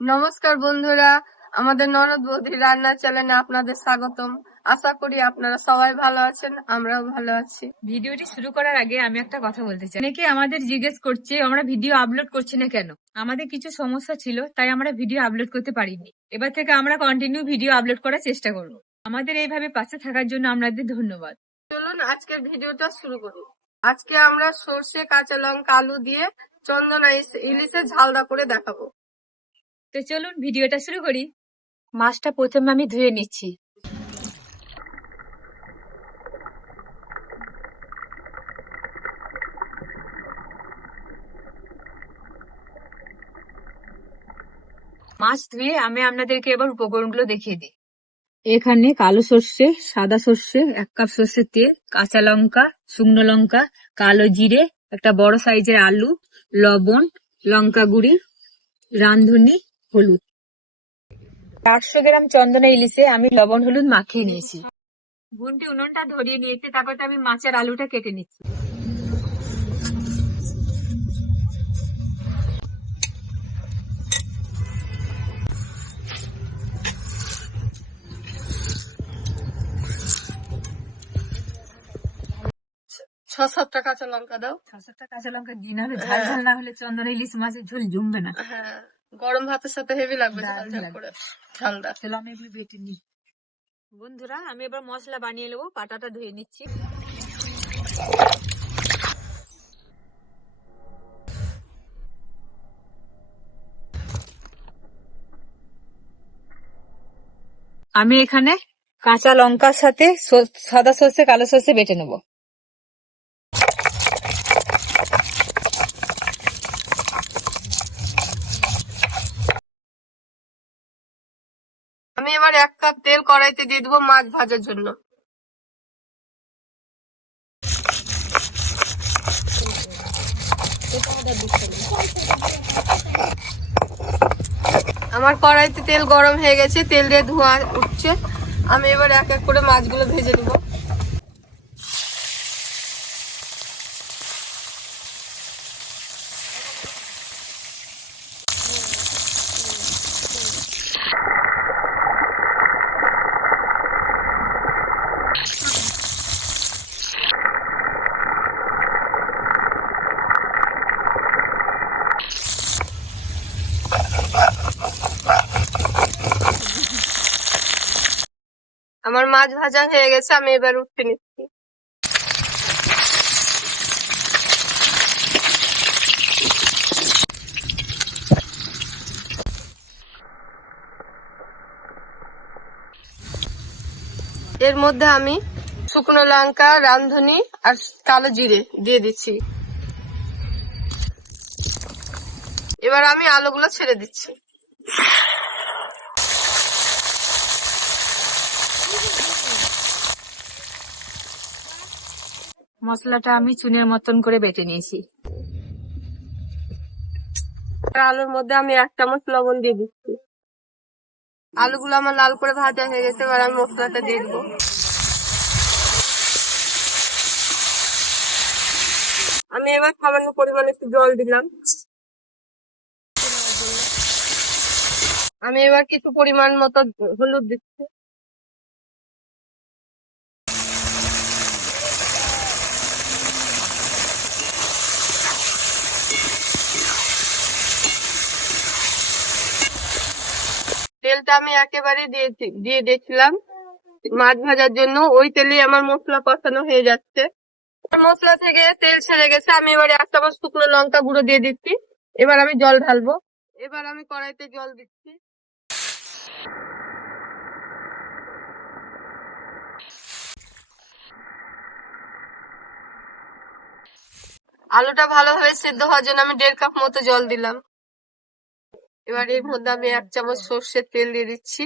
নমস্কার বন্ধুরা, আমাদের ননদ বৌদির রান্নার চ্যানেলে আপনাদের স্বাগতম। আশা করি আপনারা সবাই ভালো আছেন, আমরাও ভালো আছি। ভিডিওটি শুরু করার আগে আমি একটা কথা বলতে চাই। অনেকে আমাদের জিজ্ঞেস করছে আমরা ভিডিও আপলোড করছি না কেন। আমাদের কিছু সমস্যা ছিল, তাই আমরা ভিডিও আপলোড করতে পারিনি। এবার থেকে আমরা কন্টিনিউ ভিডিও আপলোড করার চেষ্টা করব। আমাদের এইভাবে পাশে থাকার জন্য আপনাদের ধন্যবাদ। চলুন আজকের ভিডিওটা শুরু করি। আজকে আমরা সর্ষে, কাঁচা লঙ্কা, আলু দিয়ে চন্দনা ইলিশের ঝালদা করে দেখাবো। তো চলুন ভিডিওটা শুরু করি। মাছটা প্রথমে আমি ধুয়ে নিচ্ছি। মাছ ধুয়ে আমি আপনাদেরকে এবার উপকরণগুলো দেখিয়ে দিই। এখানে কালো সর্ষে, সাদা সর্ষে, 1 কাপ সর্ষের তেল, কাঁচা লঙ্কা, শুকনো লঙ্কা, কালো জিরে, একটা বড় সাইজের আলু, লবণ, লঙ্কা গুঁড়ি, রাঁধুনি, হলুদ। 400 গ্রাম চন্দনা ইলিশে আমি লবণ হলুদ মাখিয়ে নিয়েছি। ঘুনটি উনুনটা ধরিয়ে নিয়েছি, তারপরে আমি মাছের আলুটা কেটে নিচ্ছি। ছ সাতটা কাঁচা লঙ্কা দাও। 6-7টা কাঁচা লঙ্কা দিই, না হলে ঝাল ঝাল না হলে চন্দনা ইলিশ মাছের ঝোল জমবে না। হ্যাঁ, গরম ভাতের সাথে হেভি লাগবে ঝাল দারুণ ঝাল লাগবে। করে ঝালদা। চলো আমি এগুলো বেটে নিই। বন্ধুরা, আমি এবার মশলা বানিয়ে নেবো। পাটাটা ধুয়ে নিচ্ছি। আমি এখানে কাঁচা লঙ্কার সাথে সাদা সর্ষে, কালো সর্ষে বেটে নেবো। আমি এবার 1 কাপ তেল কড়াইতে দিয়ে দেবো মাছ ভাজার জন্য। আমার কড়াইতে তেল গরম হয়ে গেছে, তেল দিয়ে ধোঁয়া উঠছে। আমি এবার এক এক করে মাছগুলো ভেজে নেব। আমার মাছ ভাজা হয়ে গেছে, আমি এবার উঠে নিচ্ছি। এর মধ্যে আমি শুকনো লঙ্কা, রাঁধুনি আর কালো জিরে দিয়ে দিচ্ছি। এবার আমি আলুগুলো ছেড়ে দিচ্ছি। মশলাটা আমি চুনের মতন করে বেটে নিয়েছি। আলুর মধ্যে আমি 1 চামচ লবণ দিয়ে দিচ্ছি। আলুগুলো আমার লাল করে ভাজা হয়ে গেছে, এবার আমি মশলাটা দিয়ে দেবো। আমি এবার সামান্য পরিমাণে একটু জল দিলাম। আমি এবার কিছু পরিমাণ মতো হলুদ দিচ্ছি। তেলটা আমি একেবারে দিয়ে দিয়েছিলাম মাছ ভাজার জন্য। ওই তেলেই আমার মশলা কষানো হয়ে যাচ্ছে। মশলা থেকে তেল ছেড়ে গেছে, আমি এবারে 1 চামচ শুকনো লঙ্কা গুঁড়ো দিয়ে দিচ্ছি। এবার আমি জল ঢালবো। এবার আমি কড়াইতে জল দিচ্ছি। আলুটা ভালোভাবে সেদ্ধ হওয়ার জন্য আমি 1.5 কাপ মতো জল দিলাম। এবার এর মধ্যে আমি 1 চামচ সর্ষের তেল দিয়ে দিচ্ছি।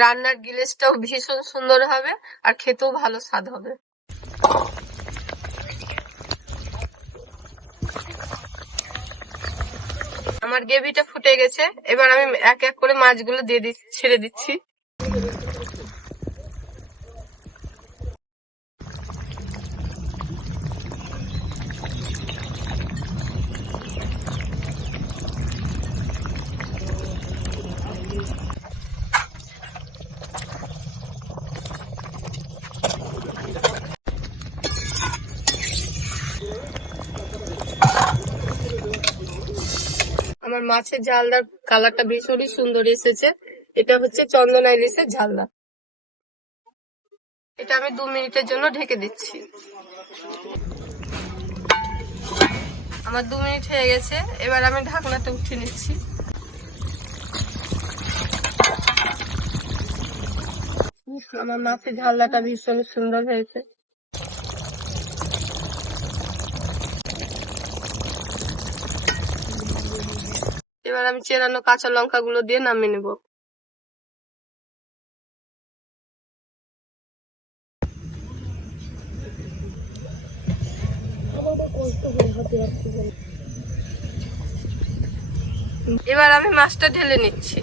রান্নার গ্লেজটাও ভীষণ সুন্দর হবে আর খেতেও ভালো স্বাদ হবে। আমার গ্রেভিটা ফুটে গেছে, এবার আমি এক এক করে মাছগুলো ছেড়ে দিচ্ছি। মাছের ঝালদার কালারটা ভীষণই সুন্দর এসেছে। এটা হচ্ছে চন্দনা ইলিশের ঝালদা। এটা আমি 2 মিনিটের জন্য ঢেকে দিচ্ছি। আমার 2 মিনিট হয়ে গেছে, এবার আমি ঢাকনাটা উঠিয়ে নিচ্ছি। আমার মাছের ঝালদাটা ভীষণ সুন্দর হয়েছে। এবার আমি চেরানো কাঁচা লঙ্কা গুলো দিয়ে নামিয়ে নেব। এবার আমি মাছটা ঢেলে নিচ্ছি।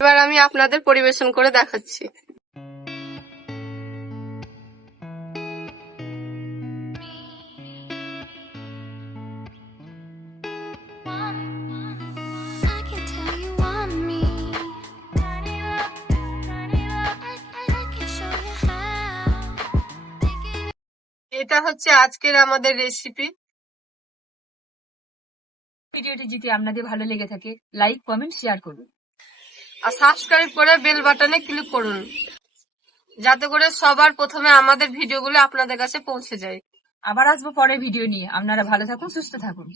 এবার আমি আপনাদের পরিবেশন করে দেখাচ্ছি। I can tell you want me. Turn it up, I can show you how. এটা হচ্ছে আজকের আমাদের রেসিপি। ভিডিওটি যদি আপনাদের ভালো লেগে থাকে লাইক কমেন্ট শেয়ার করুন আর সাবস্ক্রাইব করে বেল বাটনে ক্লিক করুন, যাতে করে সবার প্রথমে আমাদের ভিডিওগুলো আপনাদের কাছে পৌঁছে যায়। আবার আসবো পরের ভিডিও নিয়ে। আপনারা ভালো থাকুন, সুস্থ থাকুন।